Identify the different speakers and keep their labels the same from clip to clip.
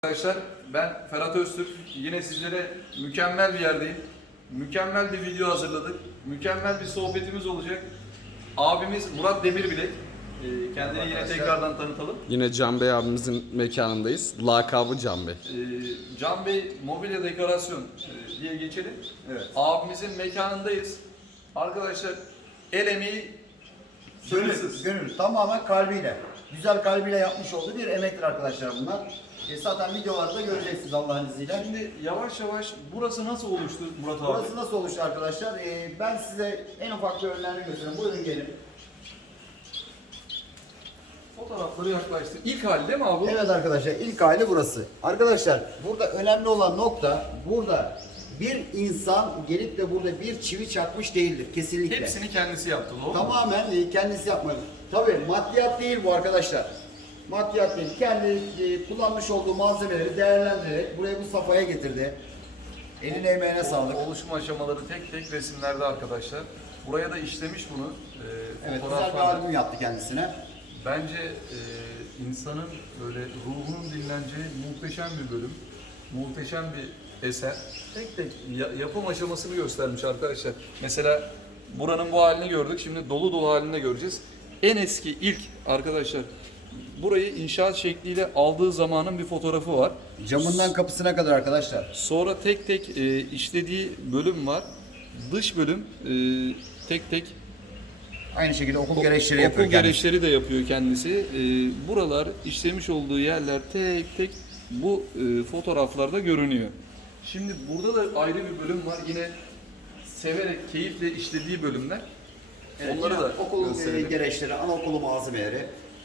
Speaker 1: Arkadaşlar ben Ferhat Öztürk. Yine sizlere mükemmel bir yerdeyim. Mükemmel bir video hazırladık. Mükemmel bir sohbetimiz olacak. Abimiz Murat Demirbilek. Kendini yine tekrardan tanıtalım.
Speaker 2: Yine Can Bey abimizin mekanındayız. Lakabı Can Bey.
Speaker 1: Can Bey Mobilya Dekorasyon diye geçelim. Evet. Abimizin mekanındayız. Arkadaşlar el emeği sınırsız.
Speaker 3: Gönül tamamen kalbiyle. Güzel kalbiyle yapmış olduğu bir emektir arkadaşlar bunlar. Zaten videolarda göreceksiniz Allah'ın izniyle.
Speaker 1: Şimdi yavaş yavaş burası nasıl oluştu Murat abi?
Speaker 3: Burası nasıl oluştu arkadaşlar? Ben size en ufak bir önlerini göstereyim. Buyurun gelin.
Speaker 1: Fotoğrafları yaklaştı. İlk hali değil mi abi?
Speaker 3: Evet arkadaşlar, ilk hali burası. Arkadaşlar burada önemli olan nokta, burada bir insan gelip de burada bir çivi çakmış değildir kesinlikle.
Speaker 1: Hepsini kendisi yaptı, doğru mu?
Speaker 3: Tamamen kendisi yapmadı. Tabii maddiyat değil bu arkadaşlar. Maddiyat değil. Kendi kullanmış olduğu malzemeleri değerlendirerek buraya bu safhaya getirdi. Eline emeğine sağlık.
Speaker 1: Oluşum aşamaları tek tek resimlerde arkadaşlar. Buraya da işlemiş bunu.
Speaker 3: Evet, güzel bir
Speaker 1: Fotoğraflarda.
Speaker 3: albüm yaptı kendisine.
Speaker 1: Bence insanın böyle ruhunun dinleneceği muhteşem bir bölüm. Muhteşem bir eser. Tek tek yapım aşamasını göstermiş arkadaşlar. Mesela buranın bu halini gördük. Şimdi dolu dolu halini de göreceğiz. En eski ilk arkadaşlar burayı inşaat şekliyle aldığı zamanın bir fotoğrafı var.
Speaker 3: Camından kapısına kadar arkadaşlar.
Speaker 1: Sonra tek tek işlediği bölüm var. Dış bölüm tek tek
Speaker 3: Aynı şekilde okul gereçleri yapıyor
Speaker 1: okul
Speaker 3: kendisi.
Speaker 1: gereçleri de yapıyor kendisi. Buralar işlemiş olduğu yerler tek tek bu fotoğraflarda görünüyor. Şimdi burada da ayrı bir bölüm var. Yine severek, keyifle işlediği bölümler.
Speaker 3: Evet,
Speaker 1: onları da
Speaker 3: okul
Speaker 1: gösterelim.
Speaker 3: gereçleri, anaokulu malzemeleri.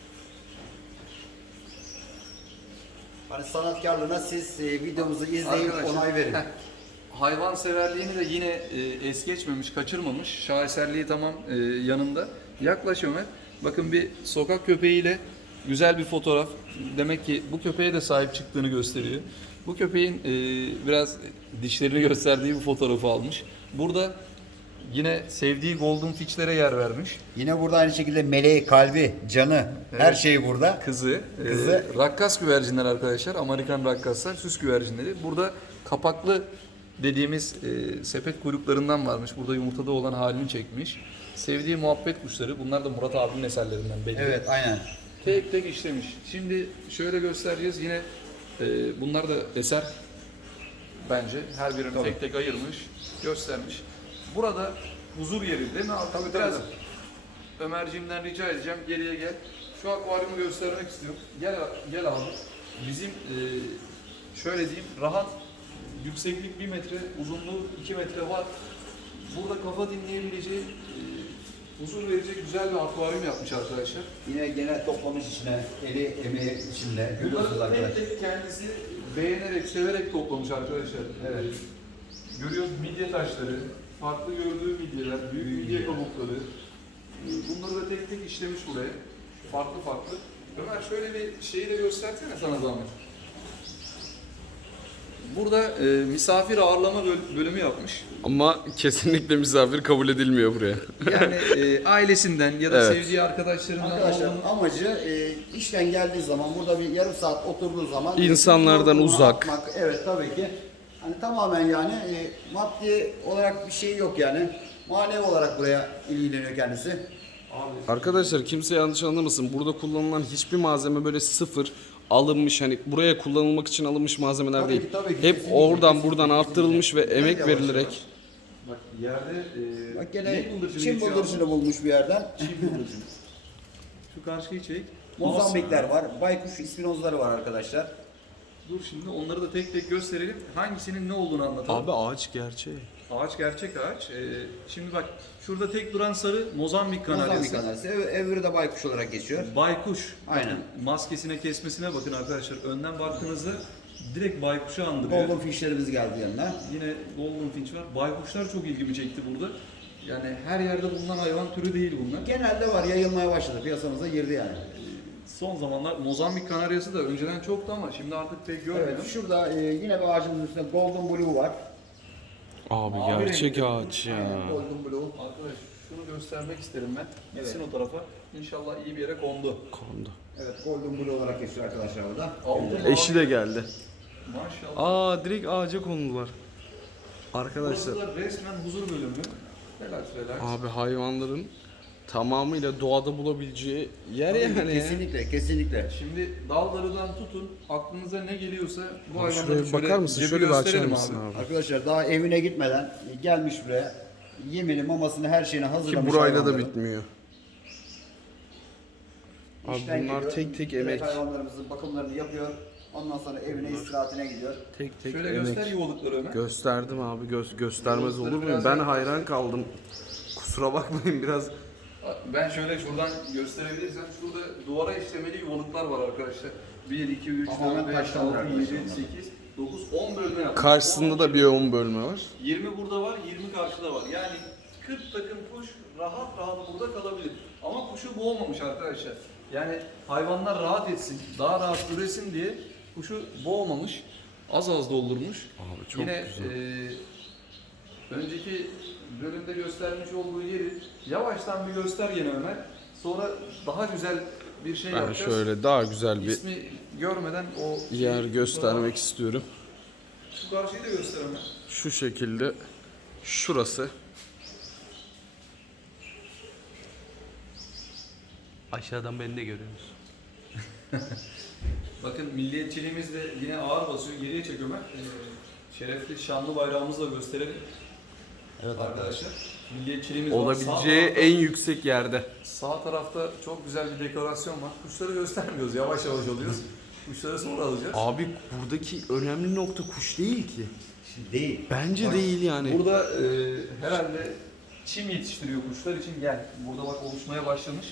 Speaker 3: Hani sanatkarlığına siz videomuzu izleyin,
Speaker 1: Arkadaşlar,
Speaker 3: onay verin.
Speaker 1: Hayvan severliğini de yine es geçmemiş, kaçırmamış. Şaheserliği tamam yanında. Yaklaş Ömer. Bakın bir sokak köpeğiyle güzel bir fotoğraf. Demek ki bu köpeğe de sahip çıktığını gösteriyor. Bu köpeğin biraz dişlerini gösterdiği bir fotoğrafı almış. Burada yine sevdiği Golden Finch'lere yer vermiş.
Speaker 3: Yine burada aynı şekilde meleği, kalbi, canı, her şeyi burada.
Speaker 1: Kızı.
Speaker 3: Kızı.
Speaker 1: Rakkas güvercinler arkadaşlar. Amerikan rakkaslar, süs güvercinleri. Burada kapaklı dediğimiz sepet kuyruklarından varmış. Burada yumurtada olan halini çekmiş. Sevdiği muhabbet kuşları. Bunlar da Murat abinin eserlerinden belli.
Speaker 3: Evet, aynen.
Speaker 1: Tek tek işlemiş. Şimdi şöyle göstereceğiz. Yine bunlar da eser. Bence her birini
Speaker 3: Tabii.
Speaker 1: tek tek ayırmış, göstermiş. Burada huzur yeri değil mi abi? Tabii, biraz Ömerciğimden rica edeceğim. Geriye gel. Şu akvaryumu göstermek istiyorum. Gel abi. Bizim şöyle diyeyim, rahat yükseklik 1 metre, uzunluğu 2 metre var. Burada kafa dinleyebileceği, huzur verecek güzel bir akvaryum yapmış arkadaşlar.
Speaker 3: Yine gene toplamış içine, eli emeği içinde. Görüyorsunuz
Speaker 1: Bunları tek
Speaker 3: arkadaşlar.
Speaker 1: tek kendisi beğenerek, severek toplamış arkadaşlar.
Speaker 3: Evet.
Speaker 1: Görüyoruz midye taşları, farklı gördüğü midyeler, büyük midye kabukları. Bunları da tek tek işlemiş buraya. Farklı farklı. Ömer şöyle bir şeyi de göstersene sana zahmet. Burada misafir ağırlama bölümü yapmış.
Speaker 2: Ama kesinlikle misafir kabul edilmiyor buraya.
Speaker 1: Yani ailesinden ya da
Speaker 2: Evet.
Speaker 1: sevdiği arkadaşlarından
Speaker 3: Arkadaşlar
Speaker 1: olduğunu...
Speaker 3: amacı işten geldiği zaman burada bir yarım saat oturduğu zaman
Speaker 2: İnsanlardan
Speaker 3: yorgunluğu
Speaker 2: uzak.
Speaker 3: atmak, evet tabii ki. Hani tamamen yani maddi olarak bir şey yok yani. Manevi olarak buraya ilgileniyor kendisi.
Speaker 1: Abi,
Speaker 2: Arkadaşlar kimse yanlış anlamasın. Burada kullanılan hiçbir malzeme böyle sıfır alınmış, hani buraya kullanılmak için alınmış malzemeler
Speaker 3: Tabii
Speaker 2: değil.
Speaker 3: ki, tabii ki.
Speaker 2: Hep
Speaker 3: Kesinlikle,
Speaker 2: oradan
Speaker 3: kesinlikle,
Speaker 2: buradan arttırılmış ve
Speaker 3: kesinlikle.
Speaker 2: emek
Speaker 3: Yavaş
Speaker 2: verilerek.
Speaker 1: bak yerde
Speaker 3: Bak gene
Speaker 1: ne bıldırcını
Speaker 3: Çin
Speaker 1: geçiyor
Speaker 3: bıldırcını
Speaker 1: abi?
Speaker 3: bulmuş bir yerden.
Speaker 1: Çin bıldırcını. Şu karşıyı çek.
Speaker 3: Mozambikler var, baykuş ispinozları var arkadaşlar.
Speaker 1: Dur şimdi onları da tek tek gösterelim. Hangisinin ne olduğunu anlatalım.
Speaker 2: Ağaç gerçeği.
Speaker 1: Ağaç gerçek ağaç. Şimdi bak şurada tek duran sarı Mozambik kanaryası.
Speaker 3: Mozambik kanaryası. Öbürü de baykuş olarak geçiyor.
Speaker 1: Baykuş.
Speaker 3: Aynen.
Speaker 1: Bakın, maskesine kesmesine bakın arkadaşlar. Önden baktığınızda direkt baykuşu andırıyor.
Speaker 3: Golden fishlerimiz geldi yanına.
Speaker 1: Yine Golden Finch var. Baykuşlar çok ilgimi çekti burada. Yani her yerde bulunan hayvan türü değil bunlar.
Speaker 3: Genelde var, yayılmaya başladı. Piyasamıza girdi yani.
Speaker 1: Son zamanlar Mozambik kanaryası da önceden çoktu ama şimdi artık pek görmüyorum.
Speaker 3: Evet, şurada yine bir ağacımızın üstünde Golden Blue var.
Speaker 2: Abi
Speaker 1: Mavi
Speaker 2: gerçek
Speaker 1: renkli.
Speaker 2: ağaç ya.
Speaker 3: Aynen, Golden Blue.
Speaker 1: Arkadaş şunu göstermek isterim ben. Gitsin
Speaker 3: Evet.
Speaker 1: o tarafa. İnşallah iyi bir yere kondu.
Speaker 2: Kondu.
Speaker 3: Evet, Golden Blue olarak geçiyor arkadaşlar burada.
Speaker 1: Altın
Speaker 2: Eşi de geldi.
Speaker 1: Maşallah.
Speaker 2: Aa direkt ağaca kondular. Arkadaşlar.
Speaker 1: Burası da resmen huzur bölümü. Relax relax.
Speaker 2: Abi hayvanların tamamıyla doğada bulabileceği yer yani.
Speaker 3: Kesinlikle, kesinlikle.
Speaker 1: Şimdi dallarından tutun, aklınıza ne geliyorsa bu
Speaker 2: Abi
Speaker 1: hayvanları
Speaker 2: şuraya bir bakar mısın?
Speaker 1: cebi
Speaker 2: Şöyle bir açar
Speaker 1: gösterelim
Speaker 2: mısın abi?
Speaker 3: Arkadaşlar daha evine gitmeden gelmiş buraya. Yemini, mamasını, her şeyini
Speaker 2: Ki
Speaker 3: hazırlamış.
Speaker 2: burayla da
Speaker 3: hayvanların.
Speaker 2: bitmiyor. Abi
Speaker 3: İşten
Speaker 2: bunlar
Speaker 3: geliyor,
Speaker 2: tek tek
Speaker 3: direkt
Speaker 2: emek.
Speaker 3: Hayvanlarımızın bakımlarını yapıyor. Ondan sonra evine, istirahatine gidiyor.
Speaker 2: Tek tek
Speaker 1: Şöyle
Speaker 2: emek.
Speaker 1: göster yuvalıkları Ömer.
Speaker 2: Gösterdim abi göstermez olur muyum?
Speaker 1: biraz
Speaker 2: Ben
Speaker 1: daha-
Speaker 2: hayran kaldım. Kusura bakmayın biraz.
Speaker 1: Ben şöyle şuradan gösterebilirsem şurada duvara işlemeli yuvalıklar var arkadaşlar. 1, 2, 3,
Speaker 3: Tamamen
Speaker 1: 4, 5,
Speaker 3: taştan
Speaker 1: 6, 7,
Speaker 3: arkadaşlar.
Speaker 1: 8, 9, 10 bölme yapmış.
Speaker 2: Karşısında da bir 10 bölme var.
Speaker 1: 20 burada var, 20 karşıda var. Yani 40 takım kuş rahat rahat burada kalabilir. Ama kuşu boğmamış arkadaşlar. Yani hayvanlar rahat etsin, daha rahat üresin diye kuşu boğmamış. Az az doldurmuş.
Speaker 2: Abi çok
Speaker 1: Yine
Speaker 2: güzel.
Speaker 1: önceki bölümde göstermiş olduğu yeri yavaştan bir göster gene Ömer. Sonra daha güzel bir şey
Speaker 2: Ben
Speaker 1: yapacağız.
Speaker 2: şöyle daha güzel bir
Speaker 1: İsmi görmeden o
Speaker 2: yer göstermek istiyorum.
Speaker 1: Şu karşıyı da göster Ömer.
Speaker 2: Şu şekilde şurası.
Speaker 4: Aşağıdan beni de görüyorsunuz.
Speaker 1: Bakın milliyetçiliğimiz de yine ağır basıyor. Geriye çek Ömer. Şerefli şanlı bayrağımızı da gösterelim.
Speaker 3: Evet
Speaker 1: Arkadaşlar. Milliyetçiliğimiz var.
Speaker 2: Olabileceği en yüksek yerde.
Speaker 1: Sağ tarafta çok güzel bir dekorasyon var. Kuşları göstermiyoruz. Yavaş yavaş alıyoruz. Kuşları sonra alacağız.
Speaker 2: Abi buradaki önemli nokta kuş değil ki.
Speaker 3: Değil.
Speaker 2: Bence
Speaker 1: Bak,
Speaker 2: değil yani.
Speaker 1: Burada herhalde çim yetiştiriyor kuşlar için. Gel. Burada bak oluşmaya başlamış.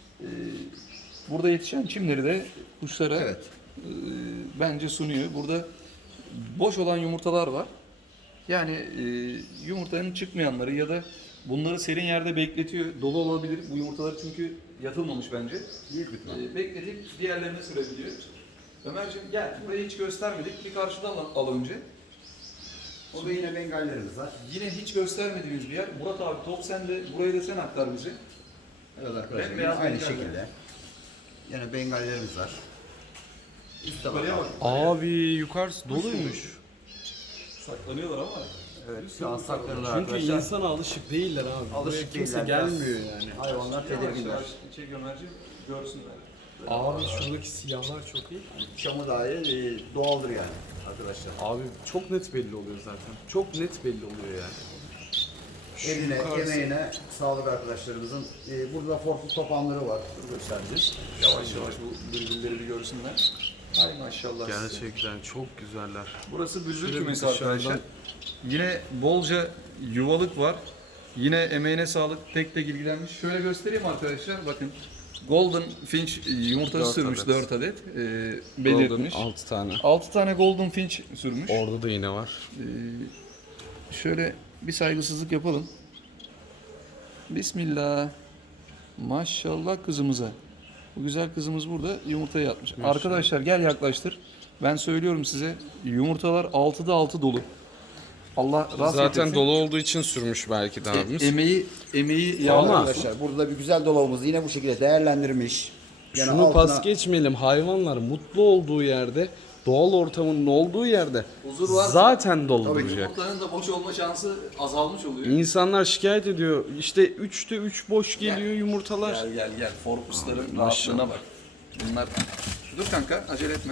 Speaker 1: Burada yetişen çimleri de kuşlara
Speaker 3: Evet.
Speaker 1: bence sunuyor. Burada boş olan yumurtalar var. Yani yumurtanın çıkmayanları ya da bunları serin yerde bekletiyor. Dolu olabilir. Bu yumurtalar çünkü yatılmamış bence.
Speaker 3: Büyük bir ihtimal.
Speaker 1: Bekletip diğerlerine sürebiliyor. Ömerciğim gel. Burayı hiç göstermedik. Bir karşıdan al önce.
Speaker 3: Orada yine bengallerimiz var.
Speaker 1: Yine hiç göstermediğimiz bir yer. Murat abi top sende. Burayı da sen aktar bize.
Speaker 3: Evet arkadaşlar yine
Speaker 1: Bembeyaz
Speaker 3: aynı
Speaker 1: bengaller.
Speaker 3: şekilde. Yine bengallerimiz var. Üst
Speaker 1: Yukarıya
Speaker 3: tabaka.
Speaker 1: bak.
Speaker 2: Abi yukarısı doluymuş.
Speaker 1: Saklanıyorlar ama.
Speaker 3: Evet şu an saklanıyorlar
Speaker 2: Çünkü
Speaker 3: arkadaşlar.
Speaker 2: insana alışık değiller abi.
Speaker 3: Alışık
Speaker 2: Buraya kimse
Speaker 3: değiller,
Speaker 2: gelmiyor yani.
Speaker 3: Hayvanlar
Speaker 1: Yavaş
Speaker 3: tedirginler.
Speaker 1: yavaş çek Ömerciğim. Görsünler.
Speaker 2: Abi şuradaki siyahlar çok iyi.
Speaker 3: Şamı dahi doğaldır yani arkadaşlar.
Speaker 2: Abi çok net belli oluyor zaten. Çok net belli oluyor yani.
Speaker 3: Eline,
Speaker 2: yukarısı-
Speaker 3: emeğine sağlık arkadaşlarımızın. Burada da forfut topanları var. Dur göstereceğiz.
Speaker 1: Yavaş yavaş bu bülbülleri bir görsünler. Ay maşallah size.
Speaker 2: Gerçekten çok güzeller.
Speaker 1: Burası bülbül
Speaker 2: Şöyle bir
Speaker 1: kümesi
Speaker 2: dışarıdan-
Speaker 1: arkadaşlar. Yine bolca yuvalık var. Yine emeğine sağlık. Tek tek ilgilenmiş. Şöyle göstereyim arkadaşlar. Bakın. Golden Finch yumurtası
Speaker 2: Dört
Speaker 1: sürmüş
Speaker 2: adet.
Speaker 1: 4 adet. Belirtmiş.
Speaker 2: 6 tane.
Speaker 1: 6 tane Golden Finch sürmüş.
Speaker 2: Orada da yine var.
Speaker 1: Şöyle bir saygısızlık yapalım. Bismillah. Maşallah kızımıza. Bu güzel kızımız burada yumurtaya yatmış.
Speaker 2: Maşallah.
Speaker 1: Arkadaşlar gel yaklaştır. Ben söylüyorum size yumurtalar 6'da 6 dolu. Allah razı
Speaker 2: Zaten dolu olduğu için sürmüş belki de abimiz.
Speaker 1: Emeği
Speaker 3: Ama
Speaker 1: yağlı.
Speaker 3: arkadaşlar burada da bir güzel dolabımızı yine bu şekilde değerlendirmiş. Yani
Speaker 2: Şunu
Speaker 3: altına-
Speaker 2: pas geçmeyelim. Hayvanlar mutlu olduğu yerde, doğal ortamının olduğu yerde
Speaker 1: Huzur varsa-
Speaker 2: zaten dolduracak.
Speaker 1: Yumurtanın da boş olma şansı azalmış oluyor.
Speaker 2: İnsanlar şikayet ediyor. İşte 3'te 3 boş geliyor yumurtalar.
Speaker 1: Gel gel gel. Forpusların
Speaker 2: Abi,
Speaker 1: rahatlığına
Speaker 2: maşallah.
Speaker 1: bak. Bunlar... Dur kanka acele etme.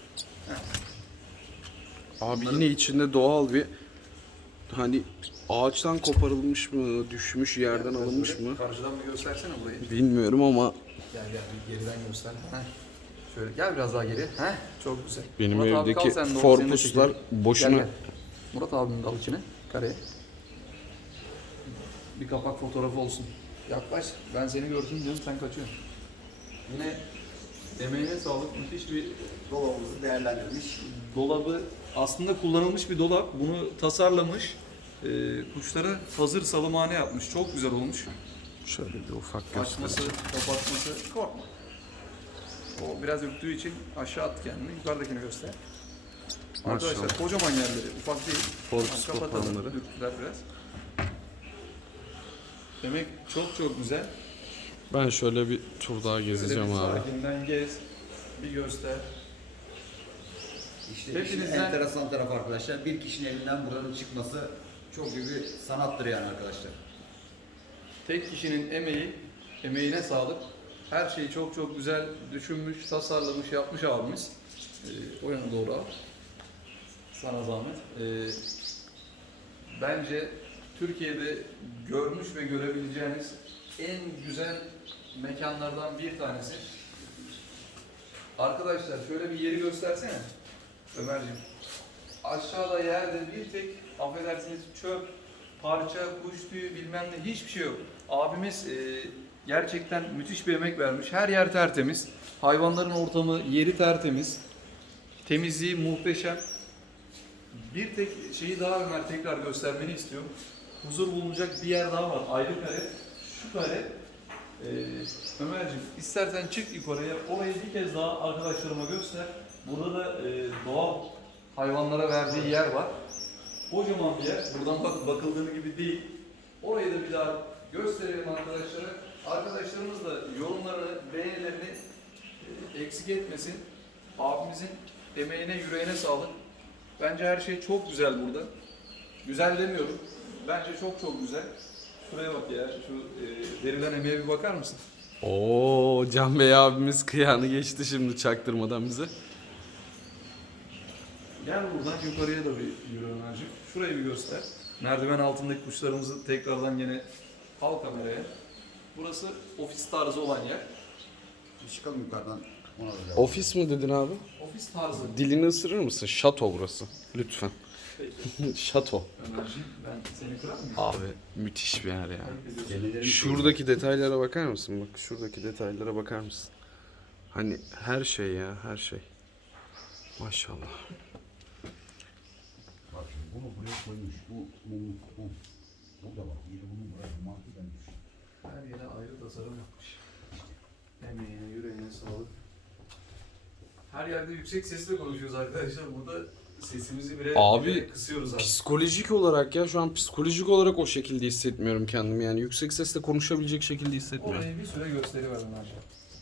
Speaker 2: Abi yine içinde doğal bir hani ağaçtan koparılmış mı, düşmüş yerden alınmış mı
Speaker 1: Karşıdan bir göstersene burayı.
Speaker 2: bilmiyorum ama
Speaker 1: Gel gel bir geriden göster. Heh. Şöyle gel biraz daha geri. Heh, çok güzel.
Speaker 2: benim
Speaker 1: Murat abi,
Speaker 2: evdeki
Speaker 1: kal sen de, seni de
Speaker 2: forpuslar
Speaker 1: çekelim.
Speaker 2: boşuna
Speaker 1: Gel, gel. Murat abinin dal içine. Kareye. Bir kapak fotoğrafı olsun. Yaklaş. Ben seni gördüm diyorum sen kaçıyorsun. Yine emeğine sağlık. Müthiş bir
Speaker 3: dolabımızı değerlendirmiş.
Speaker 1: dolabı. Aslında kullanılmış bir dolap. Bunu tasarlamış. Kuşlara hazır salımhane yapmış. Çok güzel olmuş.
Speaker 2: şöyle bir ufak
Speaker 1: Açması,
Speaker 2: göstereyim.
Speaker 1: kapatması korkma. O biraz ürktüğü için aşağı attı kendini. Yukarıdakini göster. Arkadaşlar
Speaker 2: Maşallah.
Speaker 1: kocaman yerleri, ufak değil.
Speaker 2: Forpus
Speaker 1: Tamam, kapatalım.
Speaker 2: kapağları.
Speaker 1: Ürktüler biraz. Demek çok çok güzel.
Speaker 2: Ben şöyle bir tur daha gezeceğim
Speaker 1: Şöyle bir
Speaker 2: abi.
Speaker 1: sakinden gez, bir göster.
Speaker 3: İşte işin
Speaker 1: Hepinizden-
Speaker 3: enteresan tarafı arkadaşlar. Bir kişinin elinden buranın çıkması çok büyük bir sanattır yani arkadaşlar.
Speaker 1: Tek kişinin emeğine sağlık. Her şeyi çok çok güzel düşünmüş, tasarlamış, yapmış abimiz. O yana doğru al. Sana zahmet. Bence Türkiye'de görmüş ve görebileceğiniz en güzel mekanlardan bir tanesi. Arkadaşlar şöyle bir yeri göstersene Ömerciğim. Aşağıda yerde bir tek affedersiniz çöp, parça, kuş tüyü bilmem ne hiçbir şey yok. Abimiz gerçekten müthiş bir emek vermiş. Her yer tertemiz. Hayvanların ortamı, yeri tertemiz. Temizliği muhteşem. Bir tek şeyi daha Ömer tekrar göstermeni istiyorum. Huzur bulunacak bir yer daha var. Ayrı kare. Şu kare. Ömerciğim istersen çık yukarıya. Orayı bir kez daha arkadaşlarıma göster. Burada da doğal hayvanlara verdiği yer var. Kocaman bir yer. Buradan bakıldığı gibi değil. Orayı da bir daha gösterelim arkadaşlara. Arkadaşlarımız da yorumlarını, beğenilerini eksik etmesin. Abimizin emeğine, yüreğine sağlık. Bence her şey çok güzel burada. Güzel demiyorum. Bence çok çok güzel. Şuraya bak ya. Şu verilen emeğe bir bakar mısın?
Speaker 2: Oo, Can Bey abimiz kıyağını geçti şimdi çaktırmadan bize.
Speaker 1: Gel buradan yukarıya da bir yürü Ömerciğim. Şurayı bir göster. Merdiven altındaki kuşlarımızı tekrardan yine al kameraya. Burası ofis tarzı olan yer.
Speaker 3: Çıkalım yukarıdan ona da.
Speaker 2: Ofis mi dedin abi?
Speaker 1: Ofis tarzı.
Speaker 2: Dilini ısırır mısın? Şato burası. Lütfen.
Speaker 1: Peki.
Speaker 2: Şato.
Speaker 1: Ömerciğim ben seni kırar mıyım?
Speaker 2: Abi müthiş bir yer ya.
Speaker 3: Kendilerini
Speaker 2: Şuradaki detaylara bakar mısın? Bak şuradaki detaylara bakar mısın? Hani her şey ya, her şey. Maşallah.
Speaker 3: Bak şimdi bunu buraya koymuş. Bu mum. Bu da bak. Bir de bunu buraya mantı dönmüş.
Speaker 1: Her yere ayrı tasarım yapmış. Emeğine, yüreğine sağlık. Her yerde yüksek sesle konuşuyoruz arkadaşlar. Burada sesimizi
Speaker 2: Abi,
Speaker 1: bile kısıyoruz artık.
Speaker 2: Psikolojik olarak ya şu an psikolojik olarak o şekilde hissetmiyorum kendimi yani yüksek sesle konuşabilecek şekilde hissetmiyorum.
Speaker 1: Orayı bir süre gösteriverdim Ömerciğim.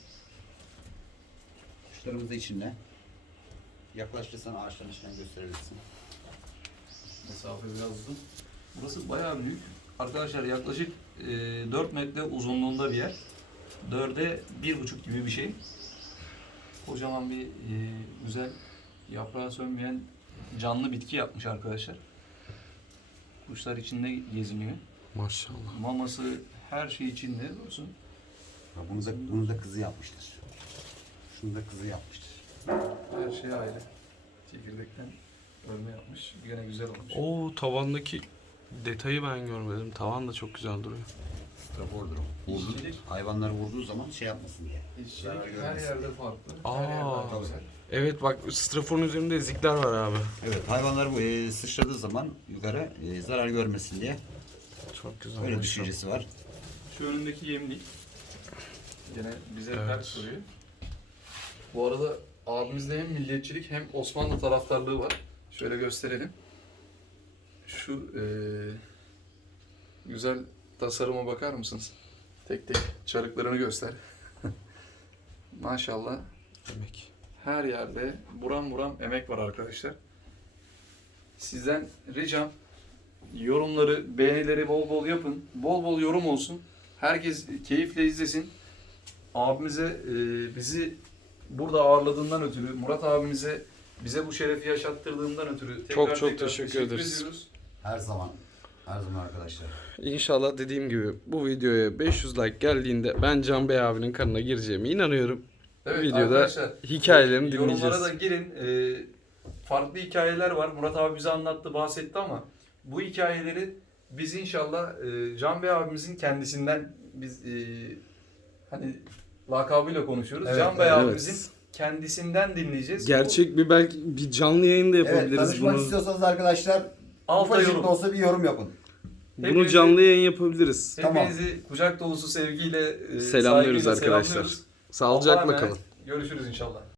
Speaker 3: Kuşlarımız da içinde. Yaklaştırsan ağaçların içinden gösterebilirsin.
Speaker 1: Mesafe biraz uzun. Burası bayağı büyük. Arkadaşlar yaklaşık 4 metre uzunluğunda bir yer. 4'e 1,5 gibi bir şey. Kocaman bir güzel yaprağı sönmeyen canlı bitki yapmış arkadaşlar. Kuşlar içinde geziniyor.
Speaker 2: Maşallah.
Speaker 1: Maması her şey içinde olsun.
Speaker 3: Ha, bunu da kızı yapmıştır. Şunu da kızı yapmıştır.
Speaker 1: Her şey ayrı. Çekirdekten örme yapmış. Gene güzel olmuş.
Speaker 2: Oo, tavandaki detayı ben görmedim. Tavan da çok güzel duruyor.
Speaker 3: Strafordur o.
Speaker 1: İşçilik.
Speaker 3: Hayvanları vurduğu zaman şey yapmasın diye.
Speaker 1: İşçilik
Speaker 3: Zarar
Speaker 1: her
Speaker 3: görmesin
Speaker 1: yerde
Speaker 3: diye.
Speaker 1: farklı.
Speaker 2: Aa.
Speaker 1: Her yerde güzel.
Speaker 2: Evet bak straforun üzerinde ezikler var abi.
Speaker 3: Evet, hayvanlar bu sıçradığı zaman yukarı zarar görmesin diye
Speaker 2: Çok güzel.
Speaker 3: öyle
Speaker 2: maşallah.
Speaker 3: düşüncesi var.
Speaker 1: Şu önündeki yemlik. Gene bize
Speaker 2: Evet.
Speaker 1: ters soruyor. Bu arada abimizde hem milliyetçilik hem Osmanlı taraftarlığı var. Şöyle gösterelim. Şu güzel tasarıma bakar mısınız? Tek tek çarıklarını göster. Maşallah
Speaker 2: Demek.
Speaker 1: her yerde buram buram emek var arkadaşlar. Sizden ricam yorumları, beğenileri bol bol yapın. Bol bol yorum olsun. Herkes keyifle izlesin. Abimize bizi burada ağırladığından ötürü, Murat abimize bize bu şerefi yaşattırdığından ötürü
Speaker 2: Çok teşekkür ederiz.
Speaker 1: ediyoruz.
Speaker 3: Her zaman arkadaşlar.
Speaker 2: İnşallah dediğim gibi bu videoya 500 like geldiğinde ben Can Bey abinin kanalına gireceğime inanıyorum.
Speaker 1: Evet,
Speaker 2: Videoda
Speaker 1: arkadaşlar,
Speaker 2: hikayelerini
Speaker 1: yorumlara
Speaker 2: dinleyeceğiz.
Speaker 1: da girin. Farklı hikayeler var. Murat abi bize anlattı, bahsetti ama bu hikayeleri biz inşallah Can Bey abimizin kendisinden biz hani lakabıyla konuşuyoruz.
Speaker 3: Evet,
Speaker 1: Can Bey
Speaker 3: evet.
Speaker 1: abimizin kendisinden dinleyeceğiz.
Speaker 2: Gerçek bir belki bir canlı yayın da
Speaker 3: Evet,
Speaker 2: yapabiliriz
Speaker 3: tanışmak
Speaker 2: bunu.
Speaker 3: istiyorsanız arkadaşlar
Speaker 1: Alta
Speaker 3: ufacık
Speaker 1: yorum.
Speaker 3: da olsa bir yorum yapın.
Speaker 2: Bunu
Speaker 1: Hepinizi-
Speaker 2: canlı yayın yapabiliriz.
Speaker 3: Tamam.
Speaker 1: Hepinizi kucak dolusu sevgiyle,
Speaker 2: Selamlıyoruz
Speaker 1: saygıyla
Speaker 2: arkadaşlar.
Speaker 1: selamlıyoruz.
Speaker 2: Sağlıcakla
Speaker 1: Allah'a
Speaker 2: kalın.
Speaker 1: emanet. Görüşürüz inşallah.